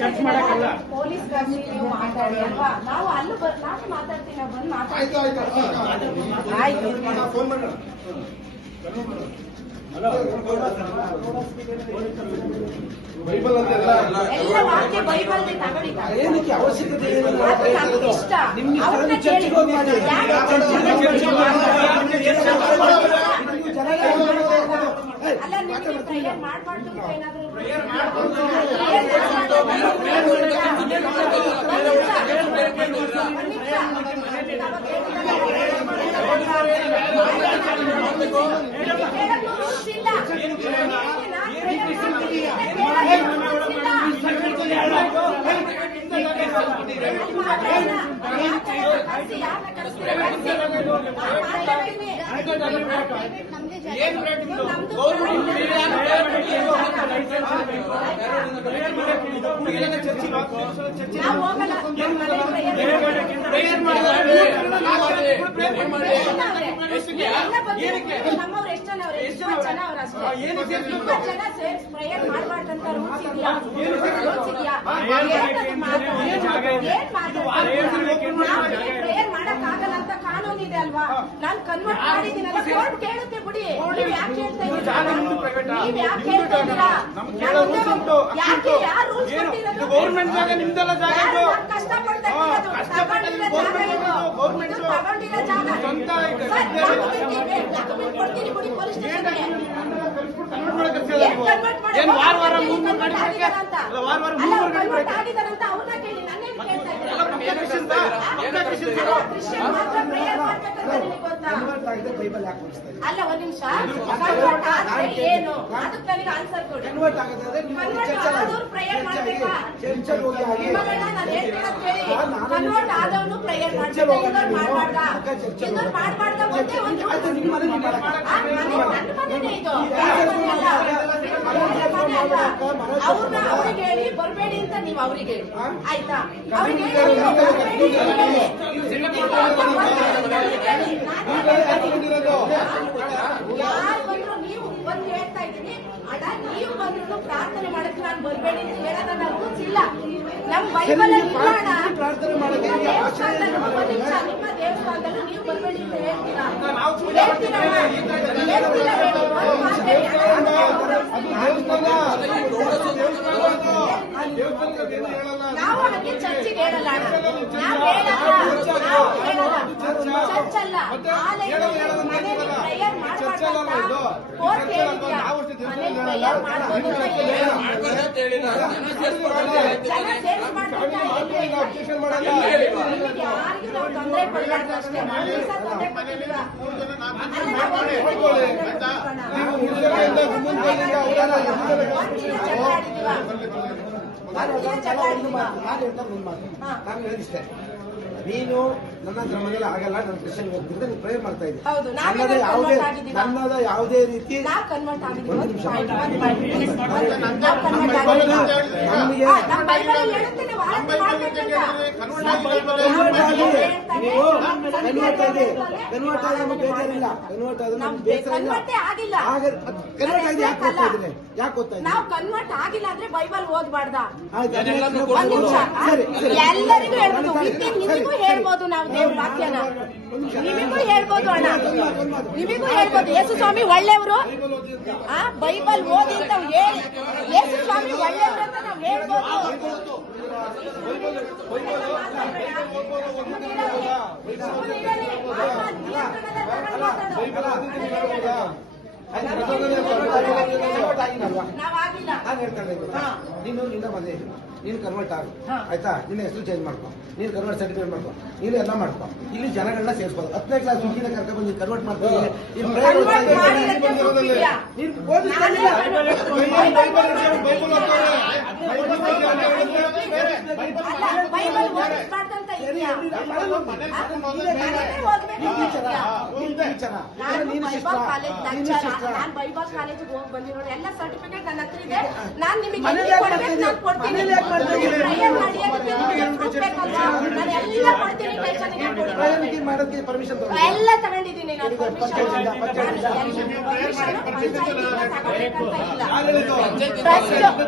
Church ಮಾಡಕ್ಕಲ್ಲ. Police ಕರ್ಸಿ ನೀವು ಮಾತಾಡಿ ಅಲ್ವಾ? ನಾವು ಅಲ್ಲೂ ನಾನು ಮಾತಾಡ್ತೀನಿ, ನಾವು ಬಂದು ಮಾತಾಡ್ತೀನಿ. ಆಯ್ತು ಬೈಬಲ್ ಎಲ್ಲ ವಾಕ್ಯ ಬೈಬಲ್ ಏನಕ್ಕೆ ಅವಶ್ಯಕತೆ ಇಷ್ಟ ಅವ್ರನ್ನ ಕೇಳಿ ಅಲ್ಲ ನಿಮಗೆ ಪ್ರೇಯರ್ ಮಾಡಬಾರ್ದು ಏನಾದ್ರು ನಮ್ಮವ್ರು ಎಷ್ಟು ಜನ ಅವ್ರೆ? 20 ಜನ ಅವ್ರ ಅಷ್ಟೇ. 20 ಜನ ಸೇರ್ಸ್ ಪ್ರೇಯರ್ ಮಾಡ್ಬಾರ್ದಂತ ರೂಲ್ಸ್ ಇದೆಯಾ? ಪ್ರೇಯರ್ ಮಾಡಕ್ ಆಗಲ್ಲ ಅಂತ ಕಾನೂನು ಇದೆ ಅಲ್ವಾ? ನಾನು ಕನ್ವರ್ಟ್ ಮಾಡಿದ್ದೀನಲ್ಲ, ಕೋರ್ಟ್ ಕೇಳುತ್ತೆ ಬಿಡಿ. ನೀವ್ ಯಾಕೆ ಹೇಳ್ತಾ ಇದ್ದೀರಾ? ನೀವ್ ಯಾಕೆ ಹೇಳ್ತಾ ಇದ್ದೀರಾ? ಯಾಕೆ ಯಾರು ರೂಲ್ಸ್ ಕೊಟ್ಟಿರೋದು? ಗೌರ್ಮೆಂಟ್ ಜಾಗ ನಿಮ್ದೆಲ್ಲ ಜಾಗ ಇದು. ಕಷ್ಟಪಡ್ತಾ ಇರೋದು ತಗೊಂಡಿರೋ ಜಾಗ ಇದು. ತಗೊಂಡಿರೋ ಜಾಗ ಕೊಡ್ತೀನಿ ಬಿಡಿ ಪೊಲೀಸ್ ಸ್ಟೇಷನ್ಗೆ. ಆಗಿದಾರಂತ ಅವ್ರನ್ನ ಕೇಳಿ, ನನ್ನ ಕೇಳ್ತಾ ಅಲ್ಲ. ಒಂದ್ ನಿಮಿಷ, ಏನು ಅದಕ್ಕೆ ನನಗೆ ಆನ್ಸರ್ ಕೊಡಿ. ಪ್ರೇಯರ್ ಮಾಡ್ಬೇಕಾ? ಕನ್ವರ್ಟ್ ಆದವನು ಪ್ರೇಯರ್ ಮಾಡ್ಬೇಕು, ಇನ್ನೊಂದು ಮಾಡ್ಬಾರ್ದ? ಇನ್ನೊಂದು ಮಾಡ್ಬಾರ್ದ ಒಂದೇ ಒಂದು ಮನೆನೇ ಇದು. ಅವ್ರನ್ನ ಅವ್ರಿಗೆ ಹೇಳಿ ಬರ್ಬೇಡಿ ಅಂತ ನೀವು ಅವ್ರಿಗೆ ಹೇಳಿ, ಆಯ್ತಾ? ಅವ್ರಿಗೆ ಯಾರು ಬಂದ್ರು ನೀವು ಬಂದು ಹೇಳ್ತಾ ಇದ್ದೀನಿ ಅಣ್ಣ, ನೀವು ಬಂದ್ರು ಪ್ರಾರ್ಥನೆ ಮಾಡಕ್ಕೆ ನಾನು ಬರ್ಬೇಡಿ ಅಂತ ಹೇಳೋದ ರೂಲ್ಸ್ ಇಲ್ಲ. ನಮ್ ಬೈಬಲ್ ಅಲ್ಲಿ ಇಲ್ಲ ಅಣ್ಣ. ನಿಮ್ಮ ದೇವಸ್ಥಾನದಲ್ಲೂ ನೀವು ಬರ್ಬೇಡಿ ಅಂತ ಹೇಳ್ತೀರಾ? ನಾವು ಹಾಗೆ ಚರ್ಚಿಗೆ ಹೇಳಲ್ಲ ಅಣ್ಣ. ನಾವು ಹೇಳಲ್ಲ, ಚರ್ಚ್ ಅಲ್ಲ, ಮನೆಯಲ್ಲಿ ಪ್ರೇಯರ್ ಮಾಡಬಾರ್ದು. ಕೋರ್ಟ್ ಹೇಳಿದ್ಯಾ ಮನೇಲಿ ಪ್ರೇಯರ್ ಮಾಡ್ಬೋದು ಅಂತ ಜನ ಸೇರ್ಸ್ ಮಾಡ್ಕೊಂಡ ಯಾರಿಗೂ ನಾವು ತೊಂದರೆ ಕೊಡಬಾರ್ದು ಅಷ್ಟೇ. ತೊಂದರೆ ಕೊಟ್ಟಿದ್ದೀರಾ? ನಾನು ಹೇಳಿಷ್ಟೇ, ನೀನು ನನ್ನ ಹತ್ರ ಮನೇಲಿ ಆಗಲ್ಲ, ನನ್ನ ಕ್ರಿಶ್ಚಿಯನ್ ಹೋಗ್ತಿದ್ದೆ, ನೀನು ಪ್ರೇಯರ್ ಮಾಡ್ತಾ ಇದ್ದೆ. ನನ್ನದ ಯಾವುದೇ ರೀತಿ ಕನ್ವರ್ಟ್ ಆದ ಬೇಜಾರಿಲ್ಲ. ನಾವು ಕನ್ವರ್ಟ್ ಆಗಿಲ್ಲ ಅಂದ್ರೆ ಬೈಬಲ್ ಓದ್ಬಾರ್ದ? ಎಲ್ಲರಿಗೂ ಹೇಳ್ಬೋದು, ನಿಮಗೂ ಹೇಳ್ಬೋದು, ನಾವು ದೇವ್ರ ವಾಕ್ಯನ ನಿಮಗೂ ಹೇಳ್ಬೋದು ಅಣ್ಣ, ನಿಮಗೂ ಹೇಳ್ಬೋದು. ಯೇಸು ಸ್ವಾಮಿ ಒಳ್ಳೆಯವರು, ಬೈಬಲ್ ಓದಿ ಅಂತ ಯೇಸು ಸ್ವಾಮಿ ಒಳ್ಳೆಯವರು ಅಂತ ನಾವು ಹೇಳ್ಬೋದು. ನೀನು ನಿನ್ನ ಮನೆ ನೀನು ಕನ್ವರ್ಟ್ ಆಗು, ಆಯ್ತಾ? ನಿನ್ನ ಹೆಸರು ಚೇಂಜ್ ಮಾಡ್ಕೊ, ನೀನು ಕನ್ವರ್ಟ್ ಸರ್ಟಿಫಿಕೇಟ್ ಮಾಡ್ಕೊ, ನೀನು ಎಲ್ಲ ಮಾಡ್ಕೊ. ಇಲ್ಲಿ ಜನಗಳನ್ನ ಸೇರಿಸ್ಬೋದು. 10ನೇ ಕ್ಲಾಸ್ ಹುಡುಗಿನ ಕರ್ಕೊಂಡು ಬಂದು ಕನ್ವರ್ಟ್ ಮಾಡ್ತೀವಿ. ಬೈಬಲ್ ಕಾಲೇಜಿಗೆ ಹೋಗಿ ಬಂದಿರೋರು ಎಲ್ಲ ಸರ್ಟಿಫಿಕೇಟ್ ನನ್ನ ಹತ್ರ ಇದೆ. ನಾನು ನಿಮಗೆ ಮಾಡ್ತಾ ಇದ್ದೀನಿ. prayer ಮಾಡಿ ಅದಕ್ಕೆ ನಿಮ್ಗೆ proof ಬೇಕಲ್ವಾ? ನಾನು ಎಲ್ಲ ಕೊಡ್ತೀನಿ, ಸ್ಟೇಷನ್ಗೆ ಕೊಡ್ತೀನಿ. prayer meeting ಮಾಡೋದಕ್ಕೆ ಪರ್ಮಿಷನ್ ತಗೊಂಡು ಎಲ್ಲ ತಗೊಂಡಿದ್ದೀನಿ ನಾನು ಪರ್ಮಿಷನ್.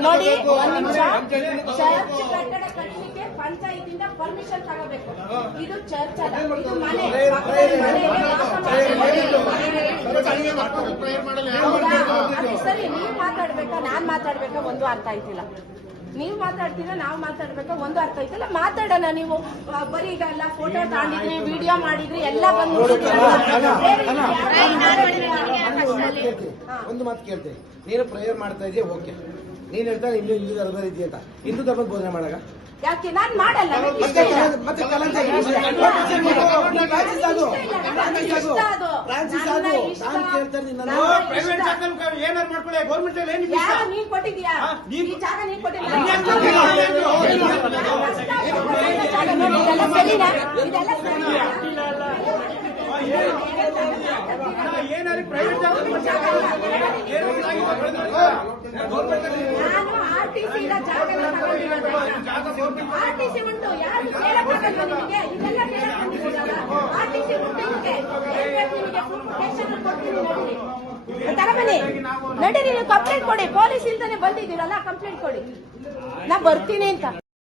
ನೋಡಿ ಒಂದ್ ನಿಮಿಷ, ಚರ್ಚ್ ಕಟ್ಟಡ ಕಟ್ಟಲಿಕ್ಕೆ ಪಂಚಾಯತಿಂದ ಪರ್ಮಿಷನ್ ತಗೋಬೇಕು. ಇದು ಚರ್ಚ್ ಅಲ್ಲ, ಇದು ಮನೆ. ಅದು ಸರಿ, ನೀವ್ ಮಾತಾಡ್ಬೇಕಾ ನಾನ್ ಮಾತಾಡ್ಬೇಕಾ ಒಂದು ಅರ್ಥ ಆಯ್ತಿಲ್ಲ. ನೀವ್ ಮಾತಾಡ್ತೀರಾ ನಾವ್ ಮಾತಾಡ್ಬೇಕಾ ಒಂದು ಅರ್ಥ ಆಯ್ತಿಲ್ಲ. ಮಾತಾಡೋಣ. ನೀವು ಬರೀ ಈಗ ಎಲ್ಲ ಫೋಟೋ ತಗೊಂಡಿದ್ರಿ, ವಿಡಿಯೋ ಮಾಡಿದ್ರಿ, ಎಲ್ಲ ಬಂದು ಒಂದು ಮಾತು ಕೇಳ್ತೀನಿ. ನೀನು ಪ್ರೇಯರ್ ಮಾಡ್ತಾ ಇದೀಯ, ಓಕೆ. ನೀನ್ ಹೇಳ್ತಾ ಹಿಂದೂ ಧರ್ಮದ ಇದೆಯಾ ಅಂತ. ಹಿಂದೂ ಧರ್ಮದ ಬೋಧನೆ ಮಾಡಾಗ ಯಾಕೆ ನಾನ್ ಮಾಡಲ್ಲ? ಮತ್ತೆ ಕಲಂಕ ಪ್ರೈವೇಟ್ ಜಾಗದಲ್ಲಿ ಏನಾರು ಮಾಡ್ಕೊಳ್ಳಿ, ಗೌರ್ಮೆಂಟ್ ಅಲ್ಲಿ ಏನಿಲ್ಲ. ಯಾರು ನೀನ್ ಕೊಟ್ಟಿದ್ಯಾ? ಈ ಜಾಗ ನೀನ್ ಕೊಟ್ಟಿಲ್ಲ. ಇದೆಲ್ಲ ಸರಿನಾ? ಇದೆಲ್ಲ ಸರಿನಾ? ಏನಾರು ಪ್ರೈವೇಟ್ ನಾನು RTC ದ ಜಾಗನ ತಗೊಂಡಿರೋದು. RTC ಉಂಟು, ಯಾರು ಕೇಳಕ್ಕಾಗಲ್ವಾ ನಿಮಗೆ? ಇದೆಲ್ಲ ಕೇಳಕ್ ಬಂದಿದ್ದೀರಲ್ಲ. RTC ಉಂಟು ನಿಮಗೆ. ನಿಮಗೆ ಪ್ರೊಟೆಕ್ಷನ್ ಕೊಡ್ತೀನಿ, ನಡೀರಿ. ತಗೊಬನ್ನಿ, ನಡೀರಿ. ನೀವು ಕಂಪ್ಲೇಂಟ್ ಕೊಡಿ. ಪೊಲೀಸ್ ಇಲ್ದಾನೆ ಬಂದಿದ್ದೀರಲ್ಲ, ಕಂಪ್ಲೇಂಟ್ ಕೊಡಿ. ನಾ ಬರ್ತೀನಿ ಅಂತ.